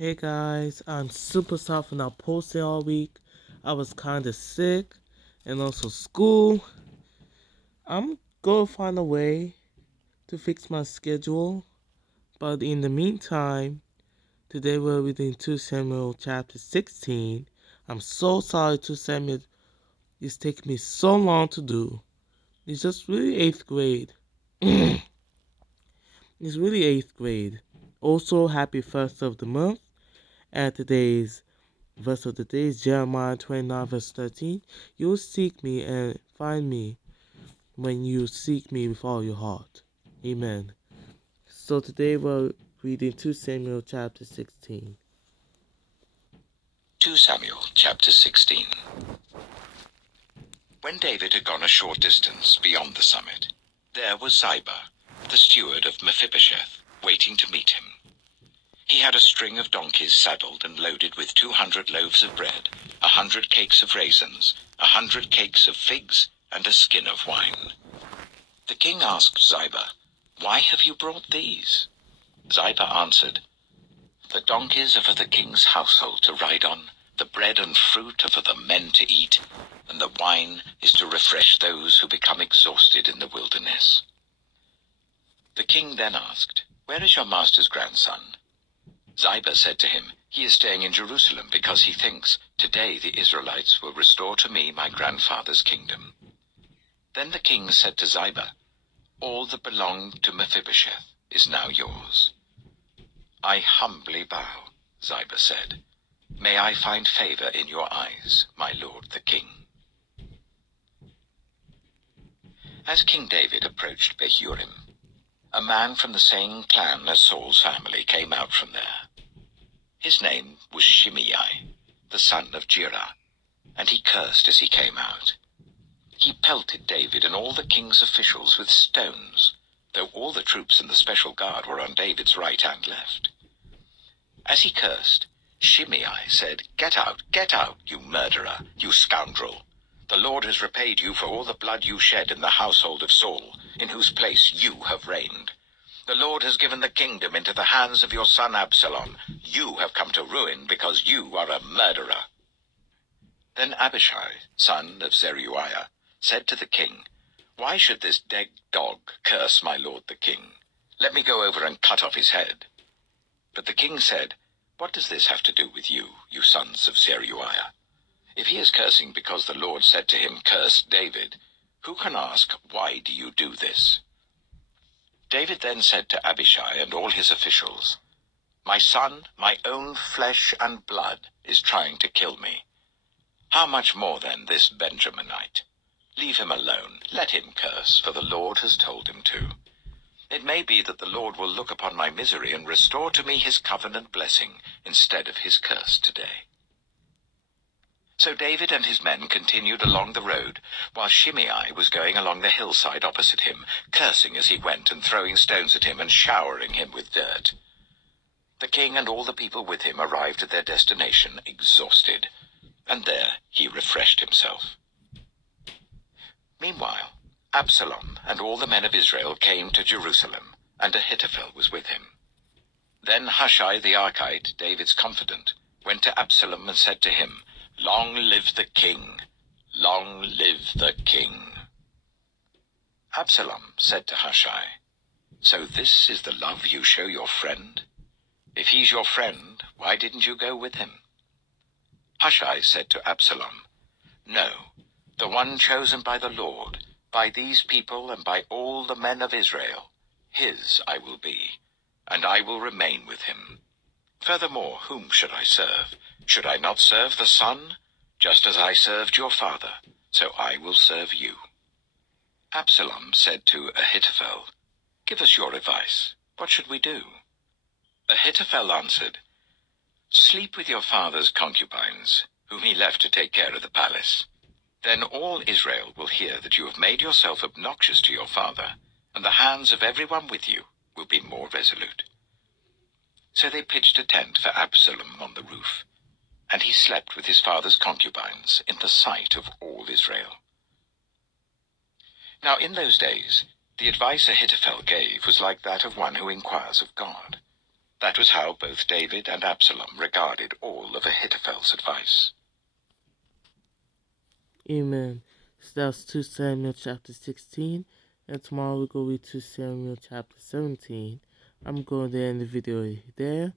Hey guys, I'm super sorry for not posting all week. I was kinda sick and also school. I'm gonna find a way to fix my schedule, but in the meantime, today we're reading 2 Samuel chapter 16. I'm so sorry 2 Samuel is taking me so long to do. It's just really 8th grade. It's really 8th grade. Also, happy first of the month. And today's verse of the day is Jeremiah 29 verse 13. You will seek me and find me when you seek me with all your heart. Amen. So today we're reading 2 Samuel chapter 16. 2 Samuel chapter 16. When David had gone a short distance beyond the summit, there was Ziba, the steward of Mephibosheth, waiting to meet him. He had a string of donkeys saddled and loaded with 200 loaves of bread, 100 cakes of raisins, 100 cakes of figs, and a skin of wine. The king asked Ziba, "Why have you brought these?" Ziba answered, "The donkeys are for the king's household to ride on, the bread and fruit are for the men to eat, and the wine is to refresh those who become exhausted in the wilderness." The king then asked, "Where is your master's grandson?" Ziba said to him, "He is staying in Jerusalem because he thinks, 'Today the Israelites will restore to me my grandfather's kingdom.'" Then the king said to Ziba, "All that belonged to Mephibosheth is now yours." "I humbly bow," Ziba said. "May I find favor in your eyes, my lord the king." As King David approached Bahurim, a man from the same clan as Saul's family came out from there. His name was Shimei, the son of Gera, and he cursed as he came out. He pelted David and all the king's officials with stones, though all the troops and the special guard were on David's right and left. As he cursed, Shimei said, get out, you murderer, you scoundrel. The Lord has repaid you for all the blood you shed in the household of Saul, in whose place you have reigned. The Lord has given the kingdom into the hands of your son Absalom. You have come to ruin because you are a murderer." Then Abishai, son of Zeruiah, said to the king, "Why should this dead dog curse my lord the king? Let me go over and cut off his head." But the king said, "What does this have to do with you, you sons of Zeruiah? If he is cursing because the Lord said to him, 'Curse David,' who can ask, 'Why do you do this?'" David then said to Abishai and all his officials, "My son, my own flesh and blood, is trying to kill me. How much more then this Benjaminite? Leave him alone, let him curse, for the Lord has told him to. It may be that the Lord will look upon my misery and restore to me his covenant blessing instead of his curse today." So David and his men continued along the road, while Shimei was going along the hillside opposite him, cursing as he went and throwing stones at him and showering him with dirt. The king and all the people with him arrived at their destination exhausted, and there he refreshed himself. Meanwhile, Absalom and all the men of Israel came to Jerusalem, and Ahithophel was with him. Then Hushai the Archite, David's confidant, went to Absalom and said to him, "Long live the king! Long live the king!" Absalom said to Hushai, "So this is the love you show your friend? If he's your friend, why didn't you go with him?" Hushai said to Absalom, "No, the one chosen by the Lord, by these people and by all the men of Israel, his I will be, and I will remain with him. Furthermore, whom should I serve? Should I not serve the son? Just as I served your father, so I will serve you." Absalom said to Ahithophel, "Give us your advice. What should we do?" Ahithophel answered, "Sleep with your father's concubines, whom he left to take care of the palace. Then all Israel will hear that you have made yourself obnoxious to your father, and the hands of everyone with you will be more resolute." So they pitched a tent for Absalom on the roof, and he slept with his father's concubines in the sight of all Israel. Now in those days, the advice Ahithophel gave was like that of one who inquires of God. That was how both David and Absalom regarded all of Ahithophel's advice. Amen. So that's 2 Samuel chapter 16. And tomorrow we'll go read 2 Samuel chapter 17. I'm going to end the video there.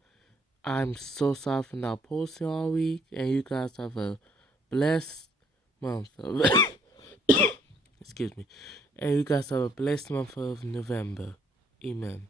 I'm so sorry for not posting all week. And you guys have a blessed month of excuse me. And you guys have a blessed month of November. Amen.